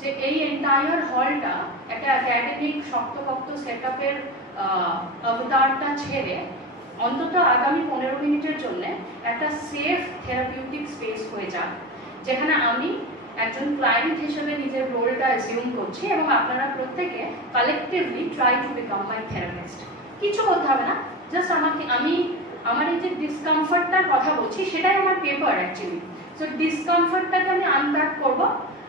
যে এই এন্টায়ার হলটা একটা একাডেমিক শক্তপোক্ত সেটআপের অবতারটা ছেড়ে অন্তত আগামী 15 মিনিটের জন্য একটা সেফ থেরাপিউটিক স্পেস হয়ে যাক, যেখানে আমি একজন ক্লায়েন্ট হিসেবে নিজের রোলটা অ্যাজিউম করছি এবং আপনারা প্রত্যেকে collectively try to become my therapist. কিছু করতে হবে না, জাস্ট আমার এই যে ডিসকমফর্টটার কথা বলছি সেটাই আমার পেপার অ্যাকচুয়ালি। সো ডিসকমফর্টটাকে আমি আনপ্যাক করবো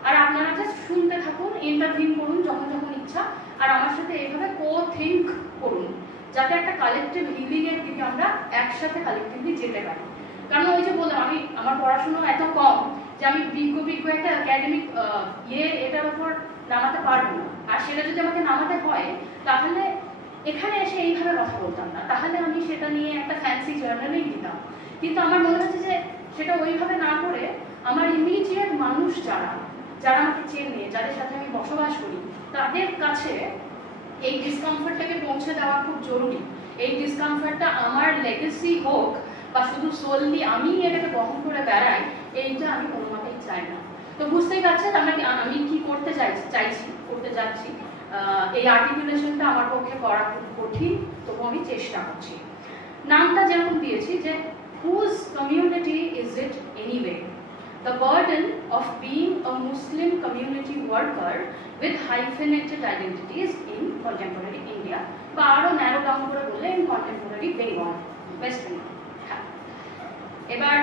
আর আপনারা জাস্ট শুনতে থাকুন, ইন্টারভিউ করুন যখন যখন ইচ্ছা, আর আমার সাথে এইভাবে থিঙ্ক করুন যাতে একটা কালেকটিভ হিলিং এর দিকে আমরা একসাথে কালেকটিভলি যেতে পারি। কারণ ওই যে বললাম আমার পড়াশোনা এত কম যে আমি বিজ্ঞ একটা একাডেমিক এটার উপর নামাতে পারবো না, আর সেটা যদি আমাকে নামাতে হয় তাহলে এখানে এসে এইভাবে কথা বলতাম না, তাহলে আমি সেটা নিয়ে একটা ফ্যান্সি জার্নালেই দিতাম। কিন্তু আমার মনে হচ্ছে যে সেটা ওইভাবে না করে আমার ইমিডিয়েট মানুষ যারা আমাকে চেনে, যাদের সাথে আমি বসবাস করি, তাদের কাছে এই ডিসকমফর্টটাকে পৌঁছে দেওয়া খুব জরুরি। এই ডিসকমফর্টটা আমার লেগেসি হোক বা শুধু সোললি আমি এটাকে বহন করে বেড়াই, এইটা আমি কোনো মতেই চাই না। তো বুঝতেই পারছেন আমি কি করতে যাচ্ছি। এই আর্টিকুলেশনটা আমার পক্ষে করা খুব কঠিন, তবু আমি চেষ্টা করছি। নামটা যেরকম দিয়েছি যে whose community is it anyway? The burden of being a Muslim community worker with hyphenated identities in contemporary India, বা আরো ন্যারো ডাউন করে বললে in contemporary Bengal, West Bengal। এবার